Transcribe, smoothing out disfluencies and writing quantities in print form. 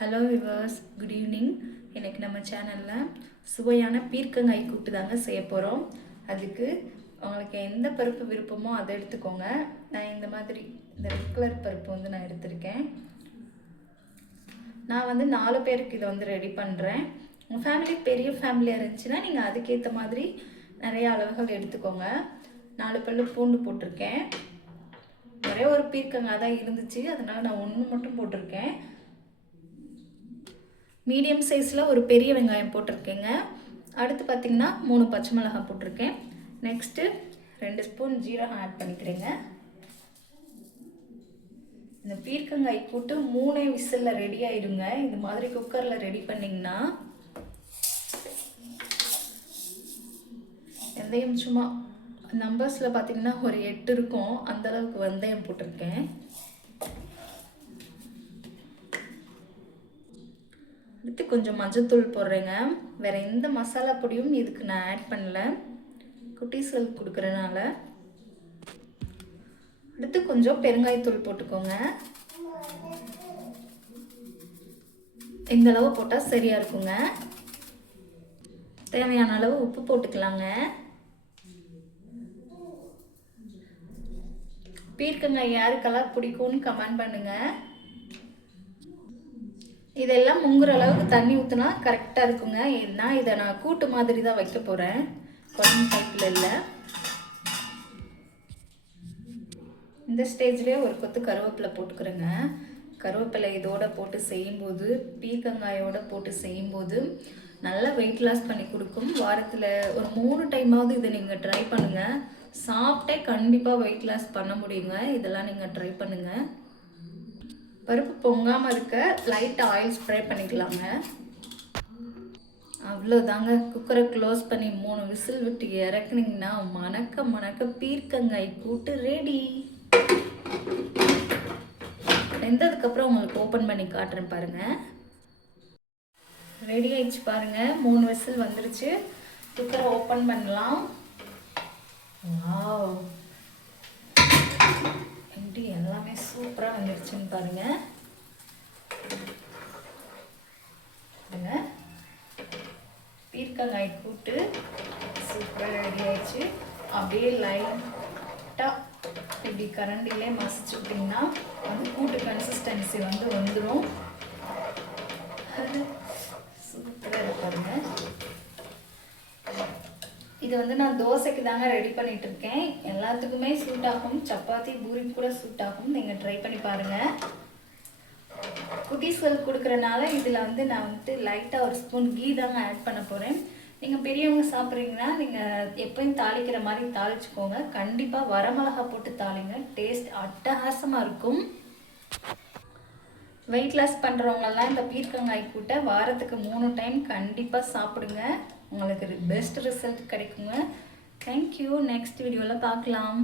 Hello viewers, good evening. இன்றைக்கி நம்ம சேனலில் சுவையான பீர்க்கங்காய் கூட்டு தாங்க செய்ய போகிறோம். அதுக்கு உங்களுக்கு எந்த பருப்பு விருப்பமோ அதை எடுத்துக்கோங்க. நான் இந்த மாதிரி இந்த ரெட் கலர் பருப்பு நான் எடுத்திருக்கேன். நான் 4 பேருக்கு இதை ரெடி பண்ணுறேன். உங்கள் ஃபேமிலி பெரிய ஃபேமிலியாக இருந்துச்சுன்னா நீங்கள் அதுக்கேற்ற மாதிரி நிறைய அளவுகள் எடுத்துக்கோங்க. 4 பல்லு பூண்டு போட்டிருக்கேன். ஒரே ஒரு பீர்க்கங்காய் தான் இருந்துச்சு, அதனால் நான் 1 மட்டும் போட்டிருக்கேன். மீடியம் சைஸில் ஒரு பெரிய வெங்காயம் போட்டிருக்கேங்க. அடுத்து பார்த்திங்கன்னா 3 பச்சை மிளகாய் போட்டிருக்கேன். நெக்ஸ்ட்டு 2 ஸ்பூன் ஜீரகம் ஆட் பண்ணிக்கிறேங்க. இந்த பீர்க்கங்காய் கூட்டு 3 விசிலில் ரெடி ஆயிடுங்க. இந்த மாதிரி குக்கரில் ரெடி பண்ணிங்கன்னா வெந்தயம் சும்மா நம்பர்ஸில் பார்த்திங்கன்னா ஒரு 8 இருக்கும், அந்தளவுக்கு வெந்தயம் போட்டிருக்கேன். அடுத்து கொஞ்சம் மஞ்சள்தூள் போடுறேங்க. வேறு எந்த மசாலா பொடியும் இதுக்கு நான் ஆட் பண்ணல, குட்டீஸ்களுக்கு கொடுக்குறனால. அடுத்து கொஞ்சம் பெருங்காயத்தூள் போட்டுக்கோங்க. இந்த அளவு போட்டால் சரியாக இருக்குங்க. தேவையான அளவு உப்பு போட்டுக்கலாங்க. பீர்க்கங்காய் யாருக்கெல்லாம் பிடிக்கும்னு கமெண்ட் பண்ணுங்கள். இதெல்லாம் முங்குற அளவுக்கு தண்ணி ஊற்றினா கரெக்டாக இருக்குங்க. ஏன்னா இதை நான் கூட்டு மாதிரி தான் வைக்க போகிறேன், குழம்பு டைப்பில் இல்லை. இந்த ஸ்டேஜ்லேயே ஒரு கொத்து கருவேப்பிலை போட்டுக்கிறேங்க. கருவேப்பிலை இதோடு போட்டு செய்யும்போது, பீர்க்கங்காயோடு போட்டு செய்யும்போது நல்லா வெயிட் லாஸ் பண்ணி கொடுக்கும். வாரத்தில் ஒரு 3 டைமாவது இதை நீங்கள் ட்ரை பண்ணுங்கள். சாப்பிட்டே கண்டிப்பாக வெயிட் லாஸ் பண்ண முடியுங்க. இதெல்லாம் நீங்கள் ட்ரை பண்ணுங்கள். பருப்பு பொங்காமல் இருக்க லைட்டாக ஆயில் ஸ்ப்ரே பண்ணிக்கலாங்க. அவ்வளோதாங்க. குக்கரை க்ளோஸ் பண்ணி 3 விசில் விட்டு இறக்குனிங்கன்னா மணக்க மணக்க பீர்க்கங்காய் கூட்டு ரெடி. வெந்ததுக்கப்புறம் உங்களுக்கு ஓப்பன் பண்ணி காட்டுறேன் பாருங்கள். ரெடி ஆயிடுச்சு பாருங்கள். 3 விசில் வந்துருச்சு. குக்கரை ஓப்பன் பண்ணலாம். வாவ், எப்படி எல்லாமே சூப்பராக வந்துருச்சுன்னு பாருங்கள். பீர்க்கங்காய் கூட்டு சூப்பராக ரெடி ஆயிடுச்சு. அப்படியே லைட்டாக இப்படி கரண்டிலே மசிச்சு விட்டிங்கன்னா கூட்டு கன்சிஸ்டன்சி வந்துடும். சூப்பராக இருப்பாருங்க. இது நான் தோசைக்கு தாங்க ரெடி பண்ணிட்டு இருக்கேன். எல்லாத்துக்குமே சூட் ஆகும். சப்பாத்தி பூரி கூட சூட் ஆகும். நீங்கள் ட்ரை பண்ணி பாருங்கள். குட்டீஸ்களுக்கு கொடுக்குறனால இதில் நான் லைட்டாக ஒரு ஸ்பூன் கீ தாங்க ஆட் பண்ண போகிறேன். நீங்கள் பெரியவங்க சாப்பிட்றீங்கன்னா நீங்கள் எப்பயும் தாளிக்கிற மாதிரி தாளிச்சுக்கோங்க. கண்டிப்பாக வரமிளகா போட்டு தாளிங்க, டேஸ்ட் அட்டகாசமாக இருக்கும். வெயிட் லாஸ் பண்ணுறவங்கெல்லாம் இந்த பீர்க்கங்காய் கூட்டை வாரத்துக்கு 3 டைம் கண்டிப்பாக சாப்பிடுங்க. உங்களுக்கு பெஸ்ட் ரிசல்ட் கிடைக்குங்க. தேங்க்யூ. நெக்ஸ்ட் வீடியோவில் பார்க்கலாம்.